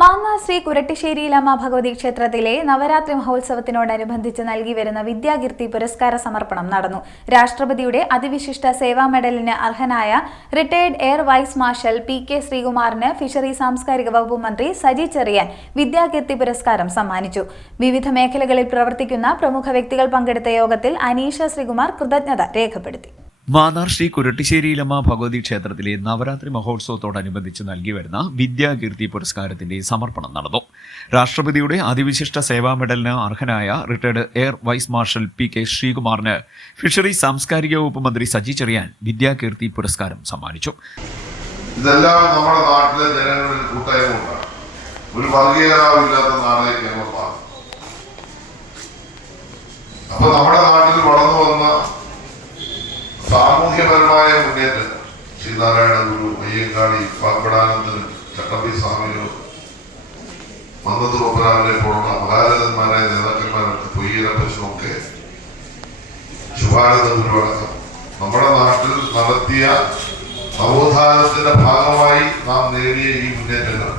മാങ്ങ ശ്രീ കുരട്ടിശ്ശേരി കുരട്ടിശ്ശേരിയിലമ്മ ഭഗവതി ക്ഷേത്രത്തിലെ നവരാത്രി മഹോത്സവത്തിനോടനുബന്ധിച്ച് നൽകി വരുന്ന വിദ്യാകീർത്തി പുരസ്കാര സമർപ്പണം നടന്നു. രാഷ്ട്രപതിയുടെ അതിവിശിഷ്ട സേവാ മെഡലിന് അർഹനായ retired air vice marshal P K ശ്രീകുമാറിന് fishery സാംസ്കാരിക വകുപ്പ് മന്ത്രി സജി ചെറിയാൻ വിദ്യാകീർത്തി പുരസ്കാരം സമ്മാനിച്ചു. വിവിധ മേഖലകളിൽ പ്രവർത്തിക്കുന്ന പ്രമുഖ വ്യക്തികൾ പങ്കെടുത്ത യോഗത്തിൽ അനീഷ ശ്രീകുമാർ കൃതജ്ഞത രേഖപ്പെടുത്തി. മാന്നാർ ശ്രീ കുരട്ടിശ്ശേരിയിലമ്മ ഭഗവതി ക്ഷേത്രത്തിലെ നവരാത്രി മഹോത്സവത്തോടനുബന്ധിച്ച് നൽകി വരുന്ന വിദ്യാകീർത്തി പുരസ്കാരത്തിന്റെ സമർപ്പണം നടന്നു. രാഷ്ട്രപതിയുടെ അതിവിശിഷ്ട സേവാ മെഡലിന് അർഹനായ retired air vice marshal P K ശ്രീകുമാറിന് fishery സാംസ്കാരിക വകുപ്പ് മന്ത്രി സജി ചെറിയാൻ വിദ്യാകീർത്തി പുരസ്കാരം സമ്മാനിച്ചു. ഇതെല്ലാം നമ്മുടെ നാട്ടിലെ ജനങ്ങളിൽ കൂട്ടായ്മ ഒരു വർഗീയതാവില്ലാത്ത നാടേ കേരളം അപ്പൊ നമ്മുടെ നാട്ടിൽ വളർന്നു വന്ന സാമൂഹ്യപരമായ മുന്നേറ്റങ്ങൾ ശ്രീനാരായണ ഗുരു അയ്യങ്കാളി പാമ്പടാനന്ദൻ ചട്ടമ്പി സ്വാമിയോ മന്നത്ത് കൊപ്പരാവിനെ പോലുള്ള മഹാരഥന്മാരായ നേതാക്കന്മാരൊക്കെ പൊയ്യലപ്പച്ചനൊക്കെ ശുഭാനന്ദ ഗുരുവടക്കം. നമ്മുടെ നാട്ടിൽ നടത്തിയ നവോത്ഥാനത്തിന്റെ ഭാഗമായി നാം നേടിയ ഈ മുന്നേറ്റങ്ങൾ.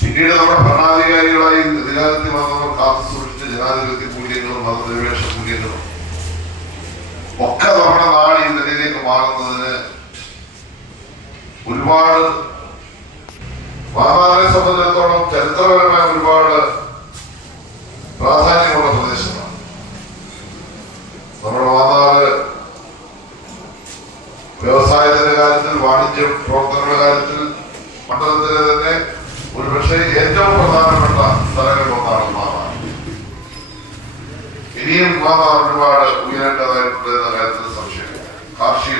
പിന്നീട് നമ്മുടെ ഭരണാധികാരികളായി അധികാരത്തിൽ വന്നവർ കാത്തു സൂക്ഷിച്ച ജനാധിപത്യ മൂല്യങ്ങളും മതനിരപേക്ഷ മൂല്യങ്ങളും ഒക്കെ നമ്മുടെ നാട് ഈ നിലയിലേക്ക് മാറുന്നതിന് ഒരുപാട് മാതാവിനെ സംബന്ധിച്ചിടത്തോളം ചരിത്രപരമായ ഒരുപാട് പ്രാധാന്യമുള്ള പ്രദേശമാണ് നമ്മുടെ മാതാവ് വ്യവസായത്തിന്റെ കാര്യത്തിൽ വാണിജ്യ പ്രവർത്തനങ്ങളുടെ കാര്യത്തിൽ മണ്ഡലത്തിലെ തന്നെ ഒരുപക്ഷെ ഏറ്റവും പ്രധാനപ്പെട്ട സ്ഥലങ്ങളിൽ ഒന്നാണ് മാതാവ് ഇനിയും മാതാവ് ഒരുപാട് ഉയരേണ്ടതായിട്ടുണ്ട് എന്ന കാര്യത്തിൽ സംശയമില്ല. കാർഷിക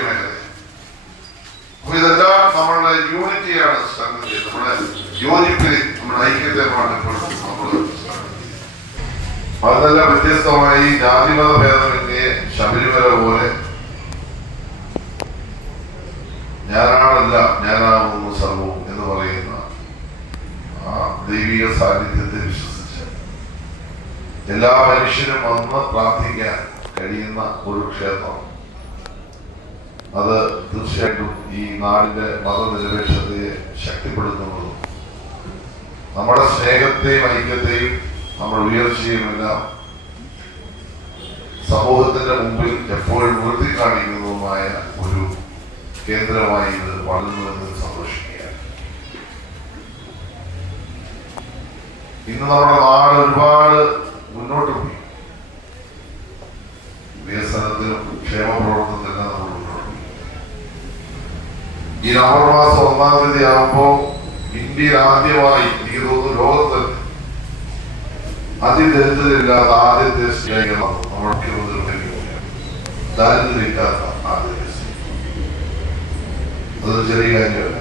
നമ്മളുടെ യൂണിറ്റിയാണ് സംഗതി നമ്മുടെ യോജിപ്പിൽ നമ്മുടെ ഐക്യത്തെ എപ്പോഴും നമ്മൾ അതല്ല വ്യത്യസ്തമായി ജാതിമത ഭേദമന്യേ ശബരിമല പോലെ ഞാനാണല്ല ഞാനാകുന്നു സർവവും എന്ന് പറയുന്ന ആ ദൈവിക സാന്നിധ്യത്തെ വിശ്വസിച്ച് എല്ലാ മനുഷ്യരും വന്ന് പ്രാർത്ഥിക്കാൻ കഴിയുന്ന ഒരു ക്ഷേത്രം അത് തീർച്ചയായിട്ടും ഈ നാടിന്റെ മതനിരപേക്ഷതയെ ശക്തിപ്പെടുത്തുന്നതും നമ്മുടെ സ്നേഹത്തെയും ഐക്യത്തെയും നമ്മൾ ഉയർച്ചയും എല്ലാം സമൂഹത്തിന്റെ മുമ്പിൽ എപ്പോഴും ഉയർത്തി കാണിക്കുന്നതുമായ ഒരു കേന്ദ്രമായി ഇത് വളരുന്നുവെന്ന് സന്തോഷിക്കുകയാണ്. ഇന്ന് നമ്മുടെ നാട് ഒരുപാട് മുന്നോട്ട് പോയി വികസനത്തിലും ക്ഷേമ പ്രവർത്തനത്തിലും നമ്മൾ മുന്നോട്ട് പോയി ഈ നവംബർ മാസം ഒന്നാം തീയതി ആകുമ്പോൾ ഇന്ത്യയിൽ ആദ്യമായി എനിക്ക് തോന്നുന്നു ലോകത്ത് അതിദരിദ്രരില്ലാത്ത ആദ്യത്തെ സ്നേഹിതം നമ്മുടെ മുഖ്യമന്ത്രി ദാരിദ്ര്യമില്ലാത്ത ആദ്യത്തെ അതൊരു ചെറിയ കാര്യമല്ല.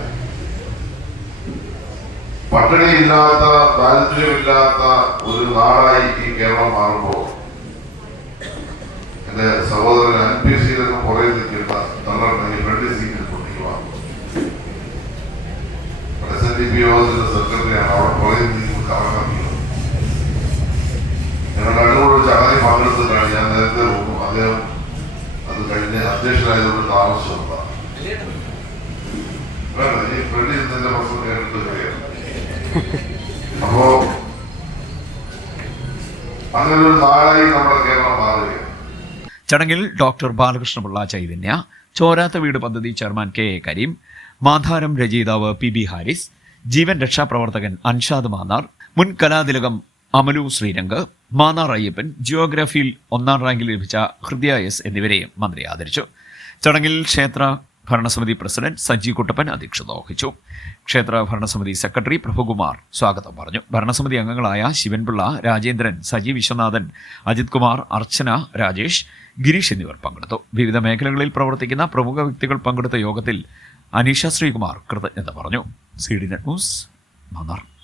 പട്ടിണിയില്ലാത്ത ദാരിദ്ര്യമില്ലാത്ത ഒരു നാടായി ഈ കേരളം മാറുമ്പോൾ എന്റെ സഹോദരൻ എൻ പി അധ്യക്ഷനായതുകൊണ്ട് കഴിയണം അപ്പോ അങ്ങനെ ഒരു നാടായി നമ്മുടെ കേരളം മാറുകയാണ്. ചടങ്ങിൽ ഡോക്ടർ ബാലകൃഷ്ണപിള്ള ചൈതന്യ ചോരാത്ത വീട് പദ്ധതി ചെയർമാൻ കെ എ കരീം മാധാരം രചയിതാവ് പി ബി ഹാരിസ് ജീവൻ രക്ഷാപ്രവർത്തകൻ അൻഷാദ് മാന്നാർ മുൻ കലാതിലകം അമലു ശ്രീരംഗ് മാന്നാർ അയ്യപ്പൻ ജിയോഗ്രഫിയിൽ ഒന്നാം റാങ്കിൽ ലഭിച്ച ഹൃദയ എസ് എന്നിവരെയും മന്ത്രി ആദരിച്ചു. ചടങ്ങിൽ ക്ഷേത്ര ഭരണസമിതി പ്രസിഡന്റ് സജി കുട്ടപ്പൻ അധ്യക്ഷത വഹിച്ചു. ക്ഷേത്ര ഭരണസമിതി സെക്രട്ടറി പ്രഭുകുമാർ സ്വാഗതം പറഞ്ഞു. ഭരണസമിതി അംഗങ്ങളായ ശിവൻപിള്ള രാജേന്ദ്രൻ സജി വിശ്വനാഥൻ അജിത് കുമാർ അർച്ചന രാജേഷ് ഗിരീഷ് എന്നിവർ പങ്കെടുത്തു. വിവിധ മേഖലകളിൽ പ്രവർത്തിക്കുന്ന പ്രമുഖ വ്യക്തികൾ പങ്കെടുത്ത യോഗത്തിൽ അനീഷ ശ്രീകുമാർ കൃതജ്ഞത പറഞ്ഞു. C D net news Mannar.